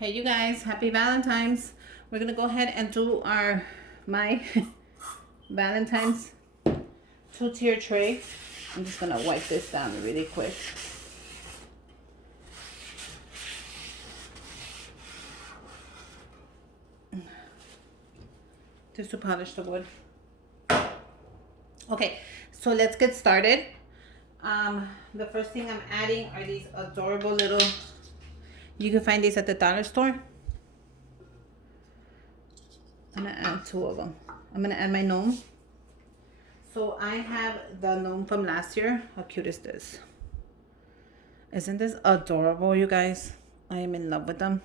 Hey you guys, happy Valentine's. We're gonna go ahead and do my Valentine's two-tier tray. I'm just gonna wipe this down really quick. Just to polish the wood. Okay, so let's get started. The first thing I'm adding are these adorable little, you can find these at the dollar store. I'm gonna add 2 of them. I'm gonna add my gnome. So I have the gnome from last year. How cute is this? Isn't this adorable, you guys? I am in love with them.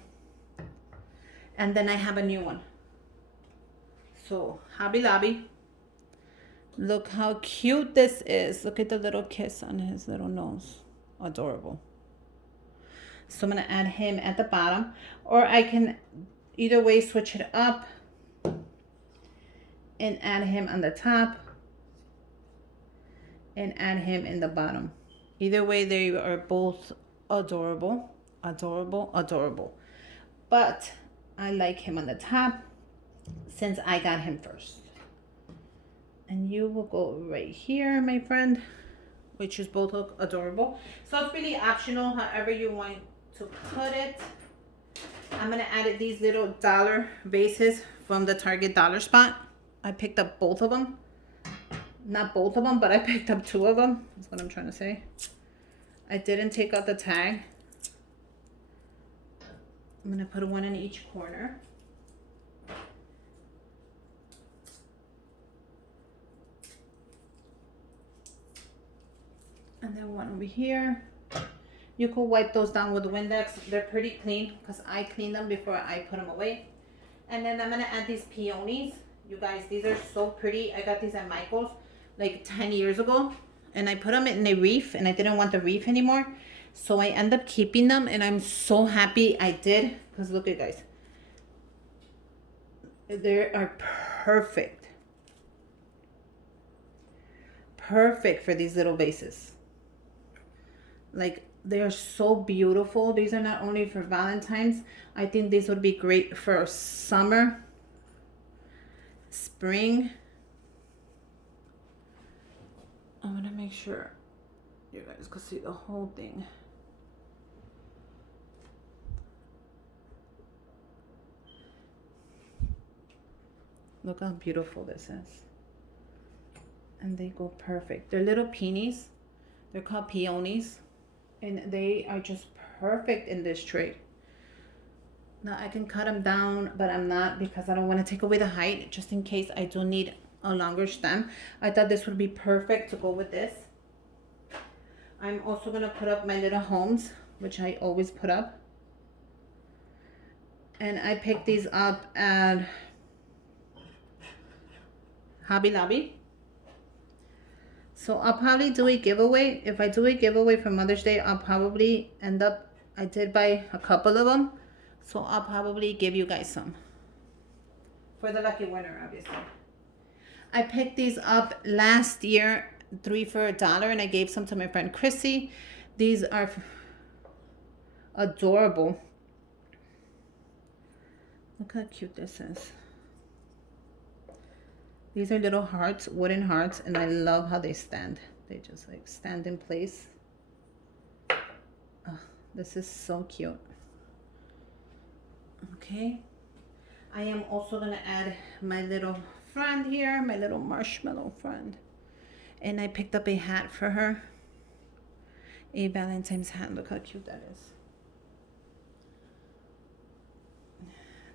And then I have a new one. So Hobby Lobby. Look how cute this is. Look at the little kiss on his little nose. Adorable. So I'm gonna add him at the bottom, or I can either way switch it up and add him on the top and add him in the bottom. Either way, they are both adorable, adorable, adorable. But I like him on the top since I got him first. And you will go right here, my friend, which is both look adorable. So it's really optional, however you want to put it. I'm gonna add these little dollar vases from the Target dollar spot. I picked up both of them. Not both of them, but I picked up 2 of them. That's what I'm trying to say. I didn't take out the tag. I'm gonna put one in each corner. And then one over here. You could wipe those down with Windex. They're pretty clean because I cleaned them before I put them away. And then I'm gonna add these peonies. You guys, these are so pretty. I got these at Michael's like 10 years ago. And I put them in a wreath and I didn't want the wreath anymore. So I end up keeping them and I'm so happy I did. Because look at guys. They are perfect. Perfect for these little vases. Like, they are so beautiful. These are not only for Valentine's. I think these would be great for summer, spring. I'm gonna make sure you guys can see the whole thing. Look how beautiful this is. And they go perfect. They're little peonies. They're called peonies. And they are just perfect in this tray. Now I can cut them down, but I'm not because I don't want to take away the height, just in case I do need a longer stem. I thought this would be perfect to go with this. I'm also going to put up my little homes, which I always put up. And I picked these up at Hobby Lobby. So I'll probably do a giveaway. If I do a giveaway for Mother's Day, I'll probably end up, I did buy a couple of them. So I'll probably give you guys some. For the lucky winner, obviously. I picked these up last year, 3 for $1, and I gave some to my friend Chrissy. These are adorable. Look how cute this is. These are little hearts, wooden hearts, and I love how they stand. They just like stand in place. Oh, this is so cute. Okay. I am also gonna add my little friend here, my little marshmallow friend. And I picked up a hat for her. A Valentine's hat. Look how cute that is.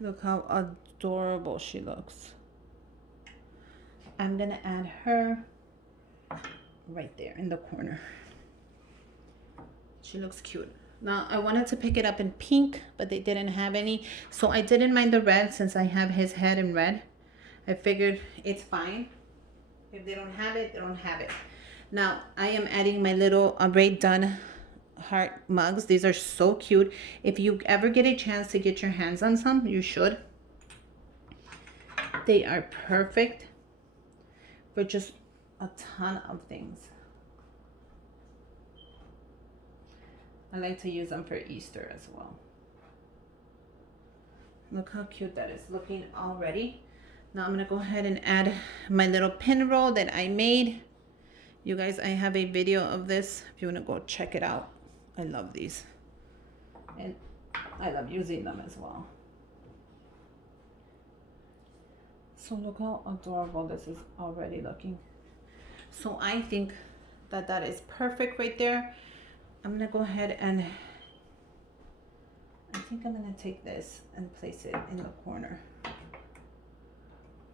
Look how adorable she looks. I'm gonna add her right there in the corner. She looks cute. Now I wanted to pick it up in pink, but they didn't have any. So I didn't mind the red since I have his head in red. I figured it's fine. If they don't have it, they don't have it. Now I am adding my little already done heart mugs. These are so cute. If you ever get a chance to get your hands on some, you should. They are perfect for just a ton of things. I like to use them for Easter as well. Look how cute that is looking already. Now I'm gonna go ahead and add my little pin roll that I made. You guys, I have a video of this if you wanna go check it out. I love these. And I love using them as well. So look how adorable this is already looking. So I think that that is perfect right there. I'm gonna go ahead and I think I'm gonna take this and place it in the corner.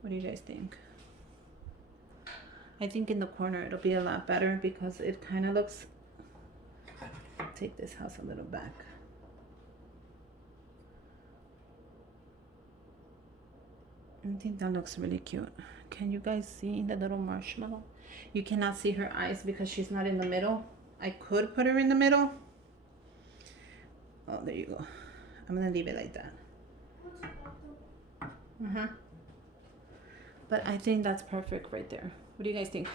What do you guys think? I think in the corner it'll be a lot better because it kind of looks, take this house a little back. I think that looks really cute. Can you guys see the little marshmallow? You cannot see her eyes because she's not in the middle. I could put her in the middle. Oh, there you go. I'm gonna leave it like that. But I think that's perfect right there. What do you guys think?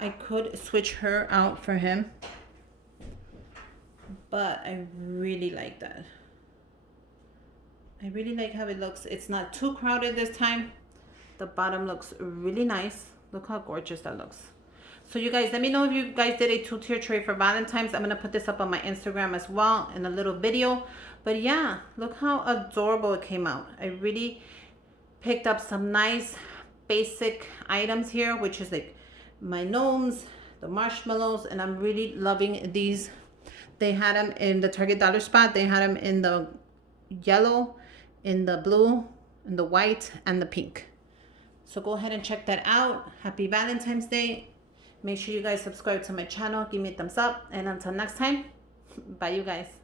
I could switch her out for him, but I really like that. I really like how it looks. It's not too crowded this time. The bottom looks really nice. Look how gorgeous that looks. So you guys, let me know if you guys did a 2-tier tray for Valentine's. I'm gonna put this up on my Instagram as well in a little video. But yeah, look how adorable it came out. I really picked up some nice basic items here, which is like my gnomes, the marshmallows, and I'm really loving these. They had them in the Target dollar spot. They had them in the yellow, in the blue, in the white, and the pink. So go ahead and check that out. Happy Valentine's Day. Make sure you guys subscribe to my channel. Give me a thumbs up. And until next time, bye you guys.